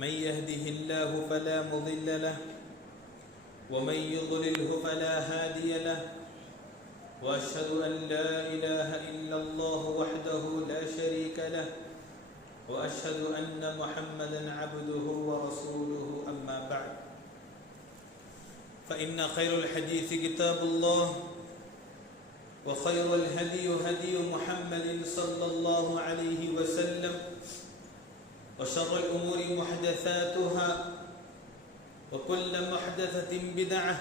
من يهده الله فلا مضل له ومن يضلله فلا هادي له وأشهد أن لا إله إلا الله وحده لا شريك له وأشهد أن محمدا عبده ورسوله أما بعد فإن خير الحديث كتاب الله وخير الهدي هدي محمد صلى الله عليه وسلم وشر الأمور محدثاتها وكل محدثة بدعة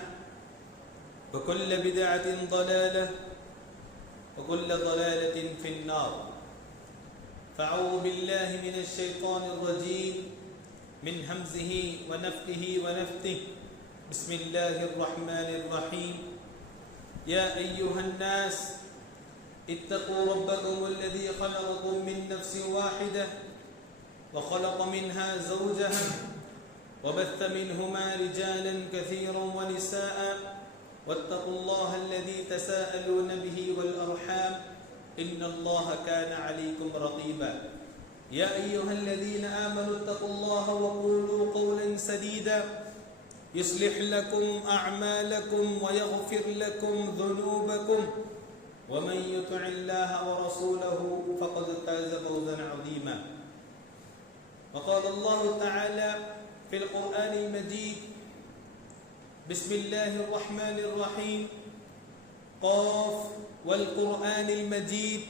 وكل بدعة ضلالة وكل ضلالة في النار فأعوذ بالله من الشيطان الرجيم من همزه ونفخه ونفثه بسم الله الرحمن الرحيم يا أيها الناس اتقوا ربكم الذي خلقكم من نفس واحدة وخلق منها زوجها وبث منهما رجالا كثيرا ونساء واتقوا الله الذي تساءلون به والأرحام إن الله كان عليكم رقيبا يا أيها الذين آمنوا اتقوا الله وقولوا قولا سديدا يصلح لكم أعمالكم ويغفر لكم ذنوبكم ومن يطع الله ورسوله فقد فاز فوزا عظيما وقال الله تعالى في القرآن المجيد بسم الله الرحمن الرحيم قاف والقرآن المجيد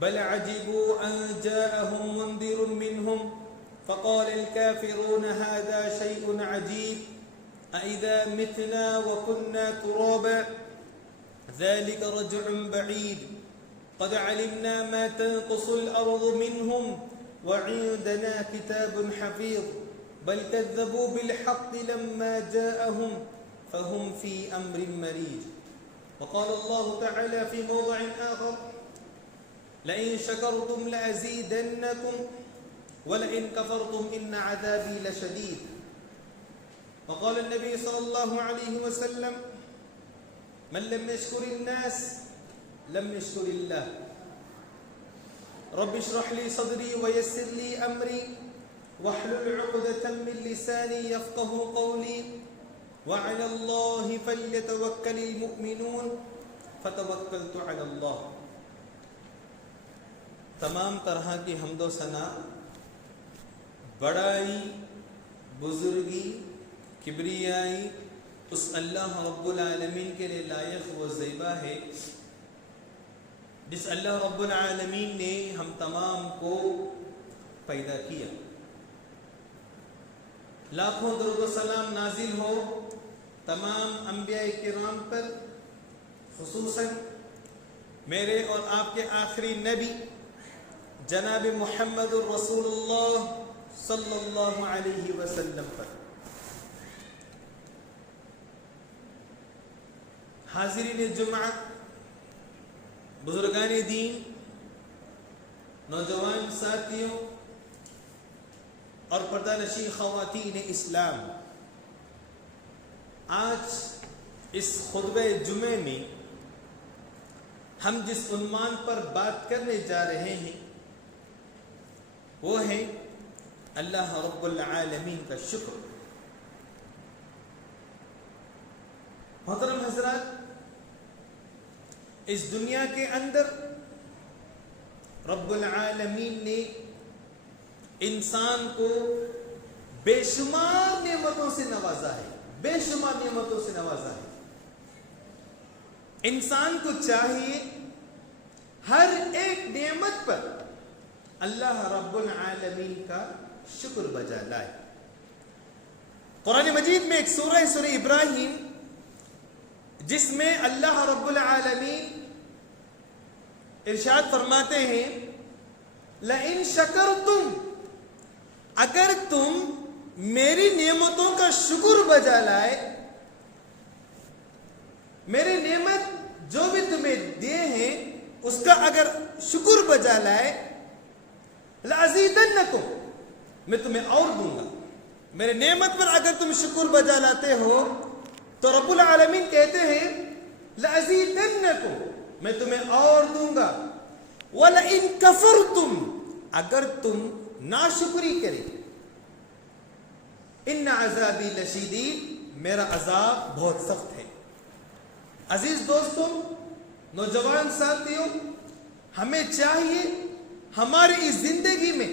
بل عجبوا أن جاءهم منذر منهم فقال الكافرون هذا شيء عجيب أإذا متنا وكنا ترابا ذلك رجع بعيد قد علمنا ما تنقص الأرض منهم وعندنا كتاب حفيظ بل كذبوا بالحق لما جاءهم فهم في أمر مريج وقال الله تعالى في موضع آخر لئن شكرتم لأزيدنكم ولئن كفرتم إن عذابي لشديد وقال النبي صلى الله عليه وسلم من لم يشكر الناس لم يشكر الله رب اشرح لي صدري ويسر لي أمري واحلل عقدة من لساني يفقه قولي وعلى الله فليتوكل المؤمنون فتوكلت على الله. تمام طرح کی حمد و ثنا بڑائی بزرگی کبریائی اس اللہ رب العالمین کے لیے لائق و زیبا ہے جس اللہ رب العالمین نے ہم تمام کو پیدا کیا. لاکھوں درود و سلام نازل ہو تمام انبیاء کرام پر، خصوصاً میرے اور آپ کے آخری نبی جناب محمد الرسول اللہ صلی اللہ علیہ وسلم پر. حاضرین جمعہ، بزرگان دین، نوجوان ساتھیوں اور پردہ نشین خواتین اسلام، آج اس خطبہ جمعے میں ہم جس عنوان پر بات کرنے جا رہے ہیں وہ ہے اللہ رب العالمین کا شکر. محترم حضرات، اس دنیا کے اندر رب العالمین نے انسان کو بے شمار نعمتوں سے نوازا ہے، بے شمار نعمتوں سے نوازا ہے. انسان کو چاہیے ہر ایک نعمت پر اللہ رب العالمین کا شکر بجا لائے. قرآن مجید میں ایک سورہ ابراہیم جس میں اللہ رب العالمین ارشاد فرماتے ہیں لئن شکرتم، اگر تم میری نعمتوں کا شکر بجا لائے، میری نعمت جو بھی تمہیں دیے ہیں اس کا اگر شکر بجا لائے، لَأَزِيدَنَّكُمْ، میں تمہیں اور دوں گا. میرے نعمت پر اگر تم شکر بجا لاتے ہو تو رب العالمین کہتے ہیں لَأَزِيدَنَّكُمْ، میں تمہیں اور دوں گا. وَلَئِن كَفَرْتُمْ، اگر تم ناشکری کرے، ان عذابی لشدید، میرا عذاب بہت سخت ہے۔ عزیز دوستوں، نوجوان ساتھیوں، ہمیں چاہیے ہماری اس زندگی میں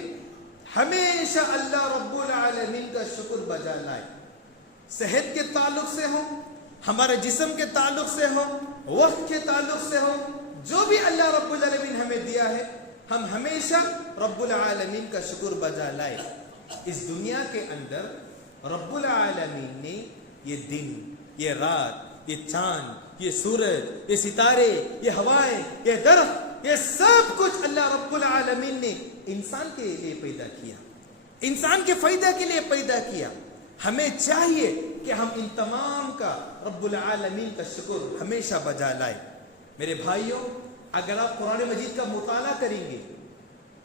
ہمیشہ اللہ رب العالمین کا شکر بجا لائے، صحت کے تعلق سے ہو، ہمارے جسم کے تعلق سے ہو، وقت کے تعلق سے ہو، جو بھی اللہ رب العالمین ہمیں دیا ہے، ہم ہمیشہ رب العالمین کا شکر بجا لائے۔ اس دنیا کے اندر رب العالمین نے یہ دن، یہ رات، یہ چاند، یہ سورج، یہ ستارے، یہ ہوائیں، یہ درخت، یہ سب کچھ اللہ رب العالمین نے انسان کے لیے پیدا کیا، انسان کے فائدہ کے لیے پیدا کیا۔ ہمیں چاہیے کہ ہم ان تمام کا رب العالمین کا شکر ہمیشہ بجا لائیں۔ میرے بھائیوں، اگر آپ قرآن مجید کا مطالعہ کریں گے،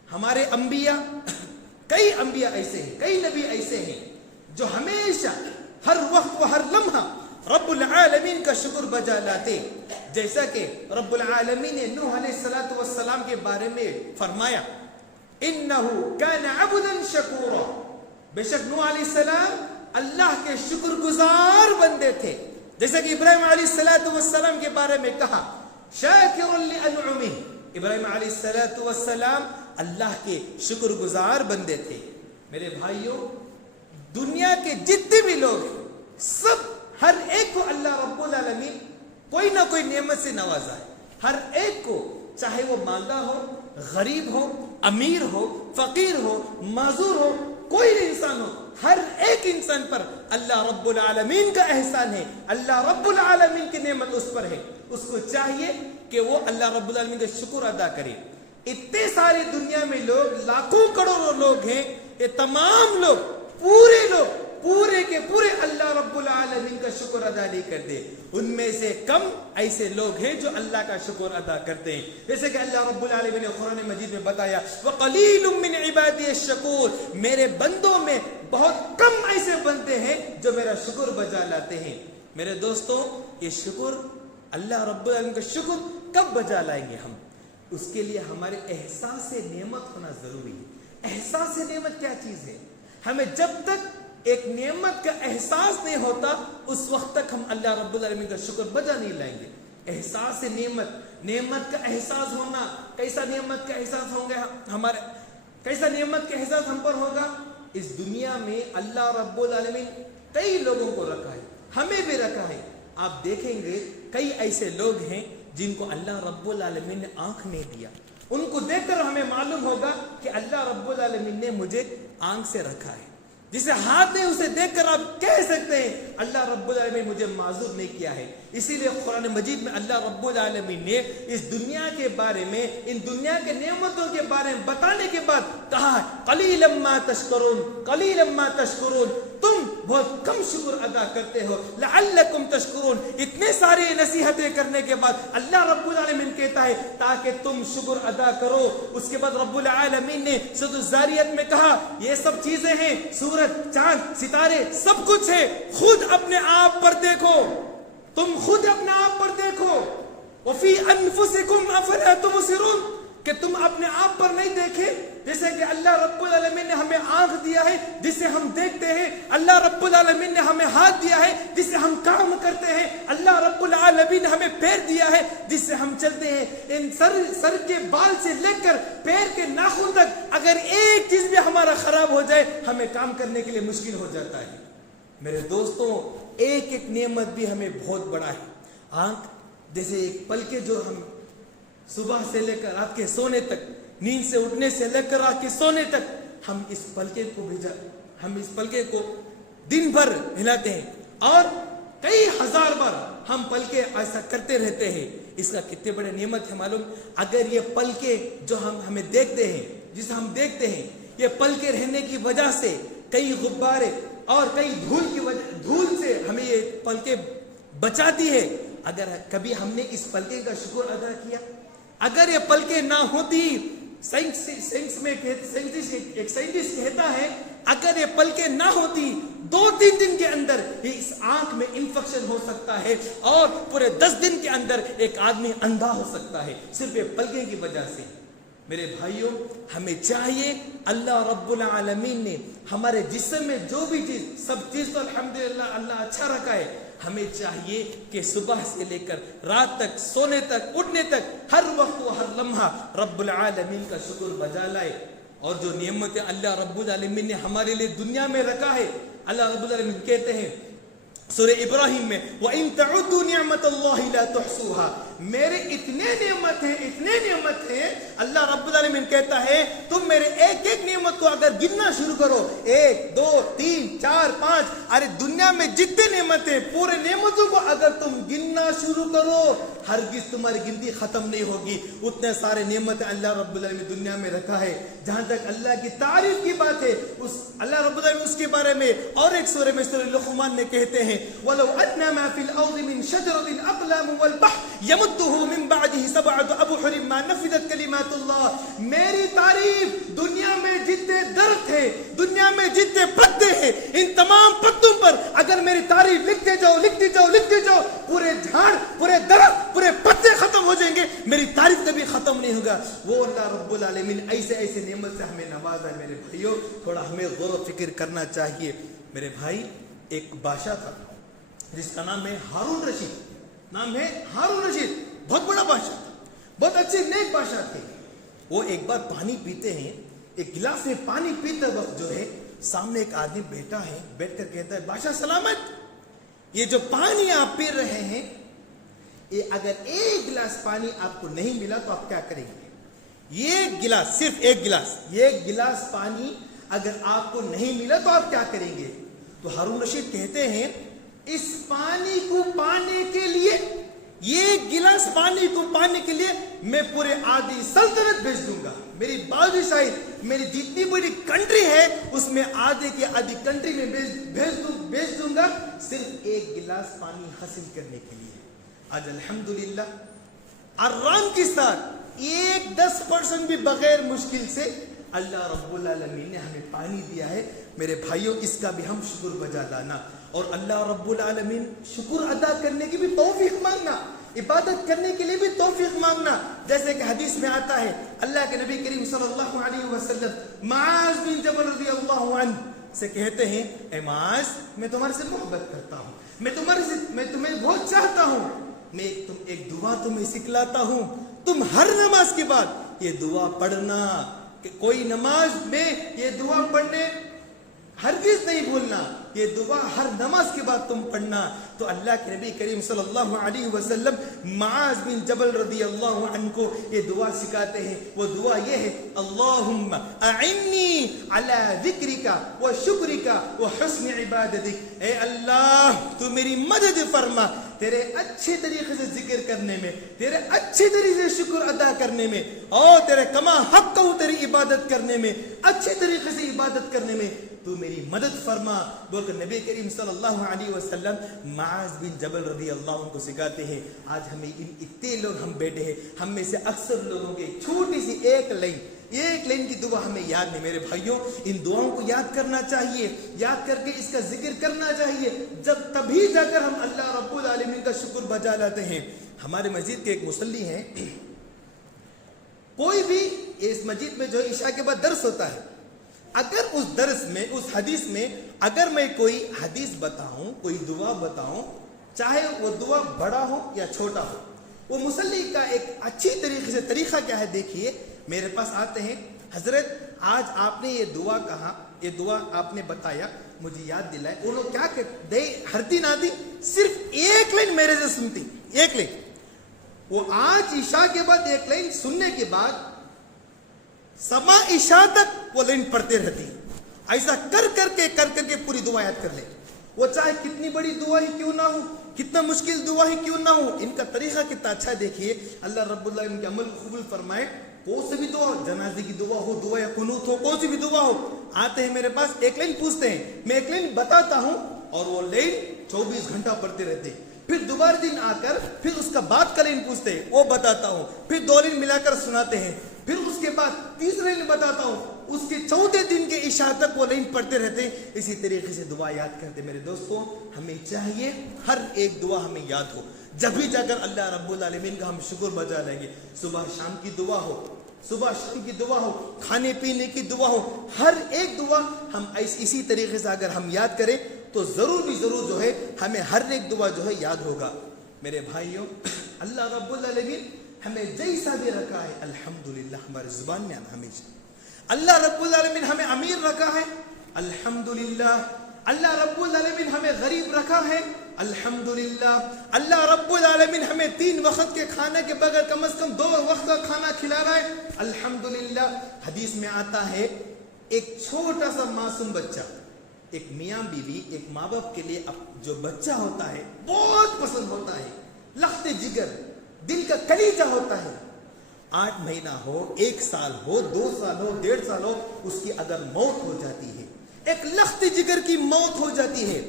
ہمارے انبیاء، کئی انبیاء ایسے ہیں، کئی نبی ایسے ہیں جو ہمیشہ ہر وقت و ہر لمحہ رب العالمین کا شکر بجا لاتے۔ جیسا کہ رب العالمین نے نوح علیہ السلام کے بارے میں فرمایا، انہو کان عبدا شکورا، بے شک نوح علیہ السلام اللہ کے شکر گزار بندے تھے۔ جیسا کہ ابراہیم علیہ السلام کے بارے میں کہا، شاکر لانعمہ، ابراہیم علیہ السلام اللہ کے شکر گزار بندے تھے۔ میرے بھائیوں، دنیا کے جتنے بھی لوگ ہیں، سب ہر ایک کو اللہ رب العالمین کوئی نہ کوئی نعمت سے نوازا ہے۔ ہر ایک کو، چاہے وہ مالدار ہو، غریب ہو، امیر ہو، فقیر ہو، معذور ہو، کوئی انسان ہو، ہر ایک انسان پر اللہ رب العالمین کا احسان ہے، اللہ رب العالمین کی نعمت اس پر ہے۔ اس کو چاہیے کہ وہ اللہ رب العالمین کا شکر ادا کرے۔ اتنے ساری دنیا میں لوگ، لاکھوں کروڑوں لوگ ہیں، یہ تمام لوگ، پورے کے پورے اللہ رب العالمین کا شکر ادا نہیں کرتے۔ ان میں سے کم ایسے لوگ ہیں جو اللہ کا شکر ادا کرتے ہیں۔ جیسے کہ اللہ رب العالمین نے قرآن مجید میں بتایا، وَقَلِيلٌ مِّنْ عِبَادِيَ الشَّكُورُ، میرے بندوں میں بہت کم ایسے بندے ہیں جو میرا شکر بجا لاتے ہیں۔ میرے دوستوں، یہ شکر، اللہ رب العالمین کا شکر کب بجا لائیں گے ہم؟ اس کے لیے ہمارے احساس نعمت ہونا ضروری ہے۔ احساس نعمت کیا چیز ہے؟ ہمیں جب تک ایک نعمت کا احساس نہیں ہوتا، اس وقت تک ہم اللہ رب العالمین کا شکر بجا نہیں لائیں گے۔ احساس نعمت کا احساس ہونا، کیسا نعمت کا احساس ہوگا ہمارے، کیسا نعمت کا احساس ہم پر ہوگا؟ اس دنیا میں اللہ رب العالمین کئی لوگوں کو رکھا ہے، ہمیں بھی رکھا ہے۔ آپ دیکھیں گے کئی ایسے لوگ ہیں جن کو اللہ رب العالمین نے آنکھ نہیں دیا، ان کو دیکھ کر ہمیں معلوم ہوگا کہ اللہ رب العالمین نے مجھے آنکھ سے رکھا ہے۔ جسے ہاتھ نہیں، اسے دیکھ کر آپ کہہ سکتے ہیں اللہ رب العالمین مجھے معذور نہیں کیا ہے۔ اسی لیے قرآن مجید میں اللہ رب العالمین نے اس دنیا کے بارے میں، ان دنیا کے نعمتوں کے بارے میں بتانے کے بعد کہا ہے، قلیلا ما تشکرون، قلیلا ما تشکرون، تم بہت کم شکر ادا کرتے ہو، لعلکم تشکرون۔ اتنے سارے نصیحتیں کرنے کے بعد اللہ رب العالمین کہتا ہے تاکہ تم شکر ادا کرو۔ اس کے بعد رب العالمین نے سورۃ الذاریات میں کہا، یہ سب چیزیں ہیں، سورج، چاند، ستارے، سب کچھ ہے، خود اپنے آپ پر دیکھو، تم خود اپنے آپ پر دیکھو۔ وفی انفسکم افلا تبصرون، کہ تم اپنے آپ پر نہیں دیکھے؟ جیسے کہ اللہ رب العالمین نے ہمیں آنکھ دیا ہے جس سے ہم دیکھتے ہیں، اللہ رب العالمین نے ہمیں ہاتھ دیا ہے جس سے ہم کام کرتے ہیں، اللہ رب العالمین نے ہمیں پیر دیا ہے جس سے ہم چلتے ہیں۔ ان سر کے بال سے لے کر پیر کے ناخن تک اگر ایک چیز بھی ہمارا خراب ہو جائے، ہمیں کام کرنے کے لیے مشکل ہو جاتا ہے۔ میرے دوستوں، ایک ایک نعمت بھی ہمیں بہت بڑا ہے۔ آنکھ جیسے ایک پلکیں جو ہم صبح سے لے کر رات کے سونے تک، نیند سے اٹھنے سے لے کر رات کے سونے تک، ہم اس پلکے کو دن بھر ہلاتے ہیں اور کئی ہزار بار ہم پلکے ایسا کرتے رہتے ہیں۔ اس کا کتنے بڑے نعمت ہے معلوم؟ اگر یہ پلکے جو ہمیں دیکھتے ہیں، جسے ہم دیکھتے ہیں، یہ پلکے رہنے کی وجہ سے کئی غبارے اور کئی دھول سے ہمیں یہ پلکے بچاتی ہے۔ اگر کبھی ہم نے اس پلکے کا شکر ادا کیا، اگر یہ پلکیں نہ ہوتی، ایک سائنٹسٹ کہتا ہے اگر یہ پلکیں نہ ہوتی 2-3 دن کے اندر اس آنکھ میں انفیکشن ہو سکتا ہے اور پورے 10 دن کے اندر ایک آدمی اندھا ہو سکتا ہے، صرف یہ پلکیں کی وجہ سے۔ میرے بھائیوں ہمیں چاہیے اللہ رب العالمین نے ہمارے جسم میں جو بھی چیز سب چیز تو الحمدللہ اللہ اچھا رکھا ہے. ہمیں چاہیے کہ صبح سے لے کر رات تک سونے تک اٹھنے تک ہر وقت و ہر لمحہ رب العالمین کا شکر بجا لائے. اور جو نعمتیں اللہ رب العالمین نے ہمارے لیے دنیا میں رکھا ہے, اللہ رب العالمین کہتے ہیں سورہ ابراہیم میں وَإِن تَعُدُّوا نِعْمَةَ اللَّهِ لَا تُحْصُوهَا, میرے اتنے نعمت ہیں اللہ رب العالمین کہتا ہے تم میرے ایک ایک نعمت کو اگر گننا شروع کرو 1 2 3 4 5, ارے دنیا میں جتنے نعمتیں پورے نعمتوں کو اگر تم گننا شروع کرو ہرگز تمہاری گنتی ختم نہیں ہوگی. اتنے سارے نعمتیں اللہ رب العالمین دنیا میں رکھا ہے. جہاں تک اللہ کی تعریف کی بات ہے اس اللہ رب العالمین اس کے بارے میں اور ایک سورہ میں سورہ لقمان میں کہتے ہیں وَلَوْ أَنَّ مَا فِي الْأَرْضِ مِنْ شَجَرَةٍ أَقْلَامٌ وَالْبَحْرُ يَمُدُّهُ مِنْ بَعْدِهِ سَبْعَةُ أَبْحُرٍ مَا نَفِدَتْ كَلِمَاتُ اللَّهِ. میری تعریف دنیا میں جتنے درخت ہیں دنیا میں جتنے پتے ہیں ان تمام پتوں پر اگر میری تعریف لکھتے جاؤ پورے جھاڑ پورے درخت پورے پتے ختم ہو جائیں گے, میری تعریف کبھی ختم نہیں ہوگا. وہ اللہ رب العالمین ایسے نعمت سے ہمیں نوازا ہے. میرے بھائیوں تھوڑا ہمیں غور و فکر کرنا چاہیے. میرے بھائی ایک بادشاہ تھا جس کا نام ہے ہارون رشید. بہت بڑا بادشاہ تھا, بہت اچھے نیک بادشاہ تھے. وہ ایک بار پانی پیتے ہیں, ایک گلاس میں پانی پیتے وقت جو ہے سامنے ایک آدمی بیٹھا ہے, بیٹھ کر کہتا ہے بادشاہ سلامت, یہ جو پانی آپ پی رہے ہیں یہ اگر ایک گلاس پانی آپ کو نہیں ملا تو آپ کیا کریں گے؟ یہ گلاس صرف ایک گلاس پانی اگر آپ کو نہیں ملا تو آپ کیا کریں گے؟ تو ہارون رشید کہتے ہیں اس پانی کو پانے کے لیے یہ گلاس پانی کو پانے کے لیے میں پورے آدھی سلطنت بھیج دوں گا. میری بادشاہی میری جتنی بڑی کنٹری ہے اس میں آدھے کی آدھی کنٹری میں بھیج دوں گا صرف ایک گلاس پانی حاصل کرنے کے لیے. آج الحمدللہ آرام کے ساتھ 10% بھی بغیر مشکل سے اللہ رب العالمین نے ہمیں پانی دیا ہے. میرے بھائیوں اس کا بھی ہم شکر بجا لانا اور اللہ رب العالمین شکر ادا کرنے کی بھی توفیق مانگنا, عبادت کرنے کے لیے بھی توفیق مانگنا. جیسے کہ حدیث میں آتا ہے اللہ کے نبی کریم صلی اللہ علیہ وسلم معاذ بن جبل رضی اللہ عنہ سے کہتے ہیں اے معاذ میں تمہارے سے محبت کرتا ہوں, میں تمہیں بہت چاہتا ہوں, میں ایک دعا تمہیں سکھلاتا ہوں, تم ہر نماز کے بعد یہ دعا پڑھنا. کہ کوئی نماز میں یہ دعا پڑھنے ہرگز نہیں بھولنا, یہ دعا ہر نماز کے بعد تم پڑھنا. تو اللہ کے نبی کریم صلی اللہ علیہ وسلم معاذ بن جبل رضی اللہ عنہ کو یہ دعا سکھاتے ہیں. وہ دعا یہ ہے اللہم اعنی علی ذکرک و شکرک و حسن عبادتک. اے اللہ تو میری مدد فرما تیرے اچھے طریقے سے ذکر کرنے میں, تیرے اچھے طریقے سے شکر ادا کرنے میں, اور تیرے کما حق کو تیری عبادت کرنے میں, اچھے طریقے سے عبادت کرنے میں تو میری مدد فرما. بول کر نبی کریم صلی اللہ علیہ وسلم معاذ بن جبل رضی اللہ عنہ کو سکھاتے ہیں. آج ہمیں اتنے لوگ ہم بیٹھے ہیں, ہم میں سے اکثر لوگوں کے چھوٹی سی ایک لائن کی دعا ہمیں یاد نہیں. میرے بھائیوں ان دعاؤں کو یاد کرنا چاہیے, یاد کر کے اس کا ذکر کرنا چاہیے, جب تبھی جا کر ہم اللہ رب العالمین کا شکر بجا لاتے ہیں. ہمارے مسجد کے ایک مصلی ہیں, کوئی بھی اس مسجد میں جو عشاء کے بعد درس ہوتا ہے, اگر اس درس میں اس حدیث میں اگر میں کوئی حدیث بتاؤں, کوئی دعا بتاؤں, چاہے وہ دعا بڑا ہو یا چھوٹا ہو, وہ مصلی کا ایک اچھی طریقے سے طریقہ کیا ہے دیکھیے. میرے پاس آتے ہیں حضرت آج آپ نے یہ دعا کہا, یہ دعا آپ نے بتایا, مجھے یاد دلائے. وہ لوگ کیا کہتے ہرتی نہ دی, صرف ایک لائن میرے سے سنتی, ایک لائن. وہ آج عشاء کے بعد ایک لائن سننے کے بعد سما عشاء تک وہ لائن پڑھتے رہتی. ایسا کر کر کے پوری دعا یاد کر لے. وہ چاہے کتنی بڑی دعا ہی کیوں نہ ہو, کتنا مشکل دعا ہی کیوں نہ ہو, ان کا طریقہ کتنا اچھا دیکھیے. اللہ رب اللہ ان کے عمل قبول فرمائے. کون سی بھی دعا ہو, جنازے کی دعا ہو, دعا یا قنوت ہو, کون سی بھی دعا ہو, آتے ہیں میرے پاس, ایک لائن پوچھتے ہیں, میں ایک لائن بتاتا ہوں اور وہ لائن 24 گھنٹہ پڑھتے رہتے. پھر دوبارہ دن آ کر پھر اس کا بعد کا لائن پوچھتے ہیں, وہ بتاتا ہوں, پھر 2 لائن ملا کر سناتے ہیں, پھر اس کے بعد تیسرے لائن بتاتا ہوں, اس کے چوتھے دن کے عشاء تک وہ لائن پڑھتے رہتے. اسی طریقے سے دعا یاد کرتے. میرے دوستوں ہمیں چاہیے ہر ایک دعا ہمیں یاد ہو, جب بھی جا کر اللہ رب العالمین کا ہم شکر بجا لیں گے. صبح شام کی دعا ہو, صبح شام کی دعا ہو, کھانے پینے کی دعا ہو, ہر ایک دعا ہم اسی طریقے سے اگر ہم یاد کریں تو ضرور بھی ضرور جو ہے ہمیں ہر ایک دعا جو ہے یاد ہوگا. میرے بھائیوں, اللہ رب العالمین ہمیں جیسا بھی رکھا ہے الحمدللہ ہماری زبان میں آنا ہمیشہ. اللہ رب العالمین ہمیں امیر رکھا ہے الحمدللہ. اللہ رب العالمین ہمیں غریب رکھا ہے الحمدللہ. اللہ رب العالمین ہمیں 3 وقت کے کھانے کے بغیر کم از کم 2 وقت کا کھانا کھلا رہا ہے الحمدللہ. حدیث میں آتا ہے ایک چھوٹا سا معصوم بچہ, ایک میاں بیوی, ایک ماں باپ کے لیے جو بچہ ہوتا ہے بہت پسند ہوتا ہے, لخت جگر, دل کا کلیجہ ہوتا ہے. 8 مہینہ ہو, 1 سال ہو, 2 سال ہو, 1.5 سال ہو, اس کی اگر موت ہو جاتی ہے, ایک لخت جگر کی موت ہو جاتی ہے,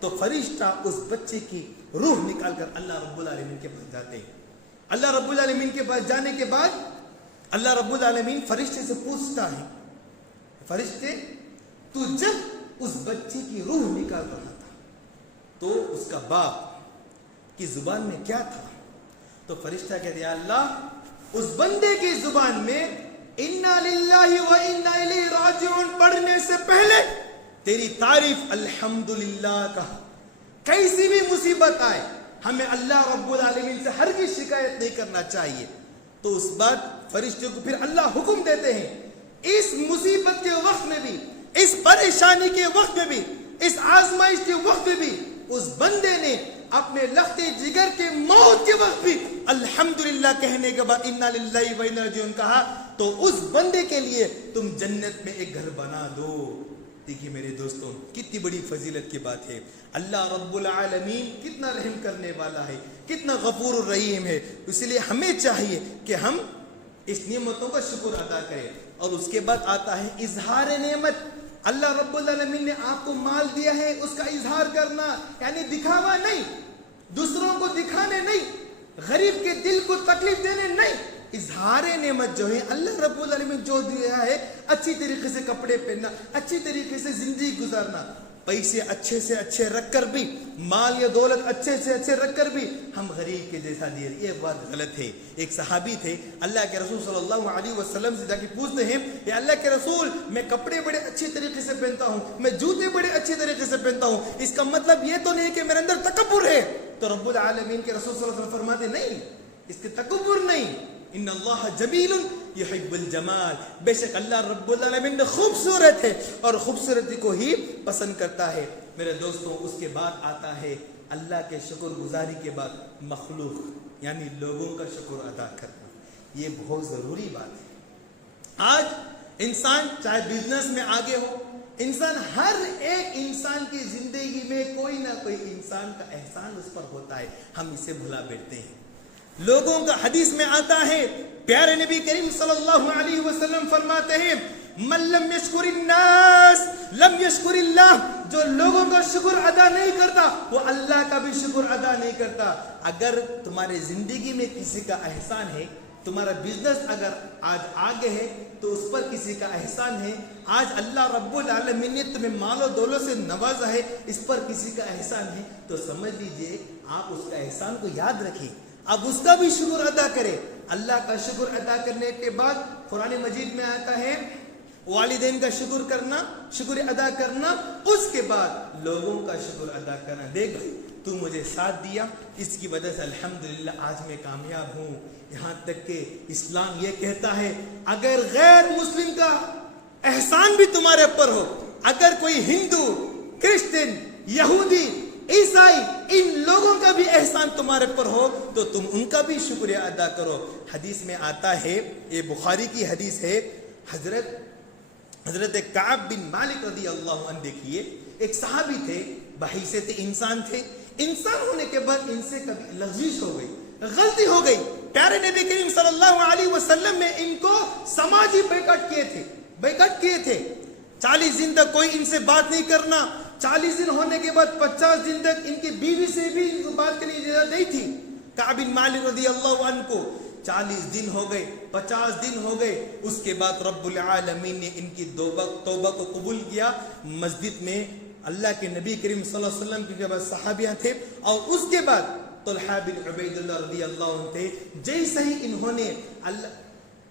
تو فرشتہ اس بچے کی روح نکال کر اللہ رب العالمین کے پاس جاتے ہیں. اللہ رب العالمین کے پاس جانے کے بعد اللہ رب العالمین فرشتے سے پوچھتا ہے, فرشتے تو جب اس بچے کی روح نکال رہا تھا تو اس کا باپ کی زبان میں کیا تھا؟ تو فرشتہ کہتے ہیں اللہ, اس بندے کی زبان میں انا للہ و انا الیہ راجعون پڑھنے سے پہلے تیری تعریف الحمدللہ کا. کیسی بھی مصیبت آئے ہمیں اللہ رب العالمین سے ہرگز شکایت نہیں کرنا چاہیے. تو اس بعد فرشتے کو پھر اللہ حکم دیتے ہیں, اس مصیبت کے وقت میں بھی, اس پریشانی کے وقت میں بھی, اس آزمائش کے وقت میں بھی اس بندے نے اپنے لخت جگر کے موت کے وقت بھی الحمدللہ کہنے کے بعد انا للہ و انا الیہ راجعون کہا, تو اس بندے کے لیے تم جنت میں ایک گھر بنا دو. دیکھیے میرے دوستوں, کتنی بڑی فضیلت کی بات ہے. اللہ رب العالمین کتنا رحم کرنے والا ہے, کتنا غفور الرحیم ہے. اس لیے ہمیں چاہیے کہ ہم اس نعمتوں کا شکر ادا کریں. اور اس کے بعد آتا ہے اظہار نعمت. اللہ رب العالمین نے آپ کو مال دیا ہے, اس کا اظہار کرنا, یعنی دکھاوا نہیں, دوسروں کو دکھانے نہیں, غریب کے دل کو تکلیف دینے نہیں. اظہار نعمت جو ہے اللہ رب العالمین جو دیا ہے, اچھی طریقے سے کپڑے پہننا, اچھی طریقے سے زندگی گزارنا, پیسے اچھے سے اچھے رکھ کر بھی, مال یا دولت اچھے سے اچھے رکھ کر بھی ہم غریب کے جیسا دیے, یہ بات غلط ہے. ایک صحابی تھے, اللہ کے رسول صلی اللہ علیہ وسلم سے جا کے پوچھتے ہیں کہ اللہ کے رسول میں کپڑے بڑے اچھی طریقے سے پہنتا ہوں, میں جوتے بڑے اچھی طریقے سے پہنتا ہوں, اس کا مطلب یہ تو نہیں کہ میرے اندر تکبر ہے؟ تو رب العالمین کے رسول صلی اللہ علیہ وسلم فرماتے نہیں, اس کے تکبر نہیں, ان اللہ جمیل یحب الجمال, بے شک اللہ رب العالمین خوبصورت ہے اور خوبصورتی کو ہی پسند کرتا ہے. میرے دوستوں, اس کے بعد آتا ہے اللہ کے شکر گزاری کے بعد مخلوق یعنی لوگوں کا شکر ادا کرنا. یہ بہت ضروری بات ہے. آج انسان چاہے بزنس میں آگے ہو, انسان ہر ایک انسان کی زندگی میں کوئی نہ کوئی انسان کا احسان اس پر ہوتا ہے, ہم اسے بھلا بیٹھتے ہیں. لوگوں کا حدیث میں آتا ہے, پیارے نبی کریم صلی اللہ علیہ وسلم فرماتے ہیں من لم یشکر الناس لم یشکر اللہ, جو لوگوں کا شکر ادا نہیں کرتا وہ اللہ کا بھی شکر ادا نہیں کرتا. اگر تمہاری زندگی میں کسی کا احسان ہے, تمہارا بزنس اگر آج آگے ہے تو اس پر کسی کا احسان ہے, آج اللہ رب العالمین نے تمہیں مال و دولت سے نوازا ہے, اس پر کسی کا احسان ہے, تو سمجھ لیجئے آپ اس کا احسان کو یاد رکھیں, اب اس کا بھی شکر ادا کریں. اللہ کا شکر ادا کرنے کے بعد قرآن مجید میں آتا ہے والدین کا شکر کرنا, شکر ادا کرنا, اس کے بعد لوگوں کا شکر ادا کرنا. دیکھ بھائی, تو مجھے ساتھ دیا, اس کی وجہ سے الحمدللہ آج میں کامیاب ہوں. یہاں تک کہ اسلام یہ کہتا ہے اگر غیر مسلم کا احسان بھی تمہارے پر ہو, اگر کوئی ہندو, کرسچن, یہودی, عیسائی, ان لوگوں کا بھی احسان تمہارے پر ہو تو تم ان کا بھی شکریہ ادا کرو. حدیث میں آتا ہے, یہ بخاری کی حدیث ہے, حضرت کعب بن مالک رضی اللہ عنہ, دیکھیے ایک صحابی تھے, بحیثیت انسان تھے, انسان ہونے کے بعد ان سے کبھی لغزش ہو گئی, غلطی ہو گئی. پیارے نبی کریم صلی اللہ علیہ وسلم نے ان کو سماجی بیکٹ کیے تھے. 40 دن تک کوئی ان سے بات نہیں کرنا, 40 دن ہونے کے بعد 50 دن تک ان کی بیوی سے بھی ان کو بات کرنے کی اجازت نہیں تھی. کعب بن مالک رضی اللہ عنہ کو 40 دن ہو گئے, 50 دن ہو گئے, اس کے بعد رب العالمین نے ان کی توبہ کو قبول کیا. مسجد میں اللہ کے نبی کریم صلی اللہ علیہ وسلم کے بعد صحابیاں تھے, اور اس کے بعد طلحہ بن عبید اللہ رضی اللہ عنہ تھے. جیسے ہی انہوں نے